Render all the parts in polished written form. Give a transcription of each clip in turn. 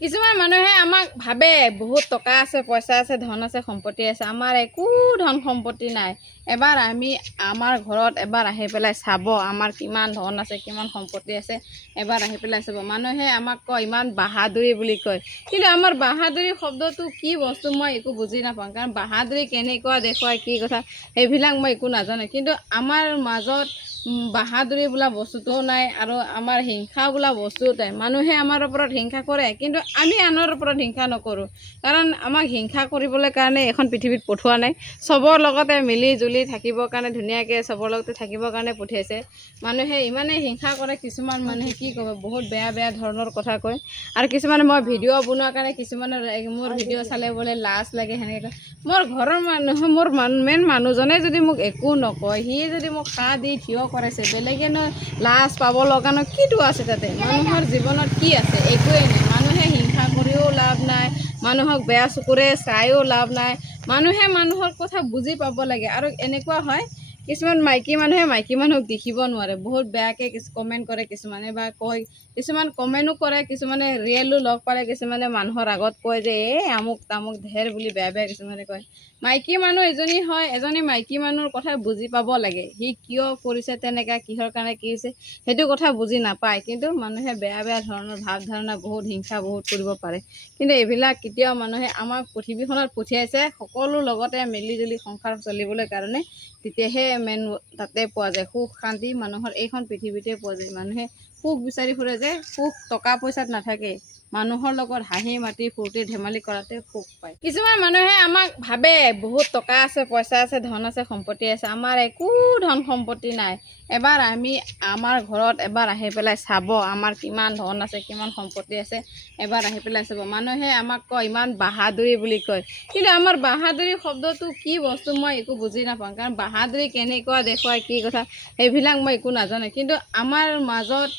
কিছুমান মানুহে আমাক ভাবে বহুত টকা আছে, পইচা আছে, ধন আছে, সম্পত্তি আছে। আমাৰ একো ধন সম্পত্তি নাই। এবাৰ আমি আমাৰ ঘৰত এবাৰ আহি পেলাই চাব আমাৰ কিমান ধন আছে, কিমান সম্পত্তি আছে। এবাৰ আহি পেলাই চাব। মানুহে আমাক কয় ইমান বাহাদুৰি বুলি কয়, কিন্তু আমাৰ বাহাদুৰি শব্দটো কি বস্তু মই একো বুজি নাপাওঁ। কাৰণ বাহাদুৰি কেনেকুৱা দেখুৱাই কি কথা সেইবিলাক মই একো নাজানো। কিন্তু আমাৰ মাজত বাহাদুৰি বোলা বস্তুটোও নাই আৰু আমাৰ হিংসা বোলা বস্তুও নাই। মানুহে আমাৰ ওপৰত হিংসা কৰে, কিন্তু আমি আনৰ ওপৰত হিংসা নকৰোঁ। কাৰণ আমাক হিংসা কৰিবলৈ কাৰণে এখন পৃথিৱীত পঠোৱা নাই। চবৰ লগতে মিলি জুলি থাকিবৰ কাৰণে, ধুনীয়াকৈ চবৰ লগতে থাকিবৰ কাৰণে পঠিয়াইছে। মানুহে ইমানেই হিংসা কৰে, কিছুমান মানুহে কি ক'ব বহুত বেয়া বেয়া ধৰণৰ কথা কয়। আৰু কিছুমানে মই ভিডিঅ' বনোৱাৰ কাৰণে কিছুমানে মোৰ ভিডিঅ' চালে বোলে লাজ লাগে সেনেকৈ কয়। মোৰ ঘৰৰ মানুহে মোৰ মেইন মানুহজনে যদি মোক একো নকয়, সি যদি মোক সাহ দি থিয় কৰাইছে, বেলেগেনো লাজ পাব লগানো কিটো আছে তাতে? মানুহৰ জীৱনত কি আছে? একোৱেই নাই। মানুহে হিংসা কৰিও লাভ নাই, মানুহক বেয়া চকুৰে চাইও লাভ নাই। মানুহে মানুহৰ কথা বুজি পাব লাগে। আৰু এনেকুৱা হয়, কিছুমান মাইকী মানুহে মাইকী মানুহক দেখিব নোৱাৰে, বহুত বেয়াকৈ কমেণ্ট কৰে কিছুমানে, বা কয় কিছুমান কমেণ্টো কৰে, কিছুমানে ৰিয়েলো লগ পালে কিছুমানে মানুহৰ আগত কয় যে এই আমুক তামুক ঢেৰ বুলি বেয়া বেয়া কিছুমানে কয়। মাইকী মানুহ এজনী হয়, এজনী মাইকী মানুহৰ কথা বুজি পাব লাগে। সি কিয় কৰিছে তেনেকৈ, কিহৰ কাৰণে কি হৈছে সেইটো কথা বুজি নাপায়। কিন্তু মানুহে বেয়া বেয়া ধৰণৰ ভাৱ ধাৰণা, বহুত হিংসা বহুত কৰিব পাৰে। কিন্তু এইবিলাক কেতিয়াও মানুহে আমাক পৃথিৱীখনত পঠিয়াইছে সকলো লগতে মিলিজুলি সংসাৰ চলিবলৈ কাৰণে। তেতিয়াহে মেইন তাতে পোৱা যায় সুখ শান্তি, মানুহৰ এইখন পৃথিৱীতে পোৱা যায়। মানুহে সুখ বিচাৰি ফুৰে যে সুখ টকা পইচাত নাথাকে, মানুহৰ লগত হাঁহি মাতি ফূৰ্তি ধেমালি কৰাতে সুখ পায়। কিছুমান মানুহে আমাক ভাবে বহুত টকা আছে, পইচা আছে, ধন আছে, সম্পত্তি আছে। আমাৰ একো ধন সম্পত্তি নাই। এবাৰ আমি আমাৰ ঘৰত এবাৰ আহি পেলাই চাব আমাৰ কিমান ধন আছে, কিমান সম্পত্তি আছে। এবাৰ আহি পেলাই চাব। মানুহে আমাক কয় ইমান বাহাদুৰি বুলি কয়, কিন্তু আমাৰ বাহাদুৰি শব্দটো কি বস্তু মই একো বুজি নাপাওঁ। কাৰণ বাহাদুৰি কেনেকুৱা দেখুৱাই কি কথা সেইবিলাক মই একো নাজানো। কিন্তু আমাৰ মাজত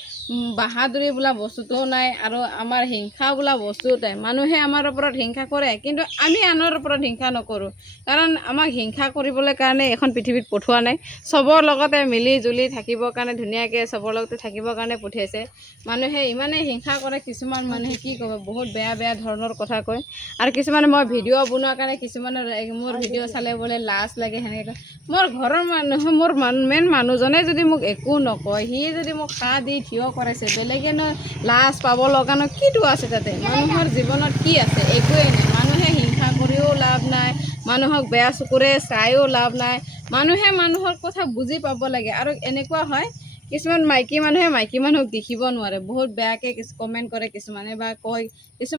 বাহাদুৰি বোলা বস্তুটোও নাই আৰু আমাৰ হিংসা বোলা বস্তুও নাই। মানুহে আমাৰ ওপৰত হিংসা কৰে, কিন্তু আমি আনৰ ওপৰত হিংসা নকৰোঁ। কাৰণ আমাক হিংসা কৰিবলৈ কাৰণে এখন পৃথিৱীত পঠোৱা নাই। চবৰ লগতে মিলি জুলি থাকিবৰ কাৰণে, ধুনীয়াকৈ চবৰ লগতে থাকিবৰ কাৰণে পঠিয়াইছে। মানুহে ইমানেই হিংসা কৰে, কিছুমান মানুহে কি ক'ব বহুত বেয়া বেয়া ধৰণৰ কথা কয়। আৰু কিছুমানে মই ভিডিঅ' বনোৱাৰ কাৰণে কিছুমানে মোৰ ভিডিঅ' চালে বোলে লাজ লাগে সেনেকৈ কয়। মোৰ ঘৰৰ মানুহে মোৰ মেইন মানুহজনে যদি মোক একো নকয়, সি যদি মোক সাহ দি থিয় কৰাইছে, বেলেগেনো লাজ পাব লগানো কিটো আছে তাতে? মানুহৰ জীৱনত কি আছে? একোৱেই নাই। মানুহে হিংসা কৰিও লাভ নাই, মানুহক বেয়া চকুৰে চাইও লাভ নাই। মানুহে মানুহৰ কথা বুজি পাব লাগে। আৰু এনেকুৱা হয়, কিছুমান মাইকী মানুহে মাইকী মানুহক দেখিব নোৱাৰে, বহুত বেয়াকৈ কমেণ্ট কৰে কিছুমানে, বা কয়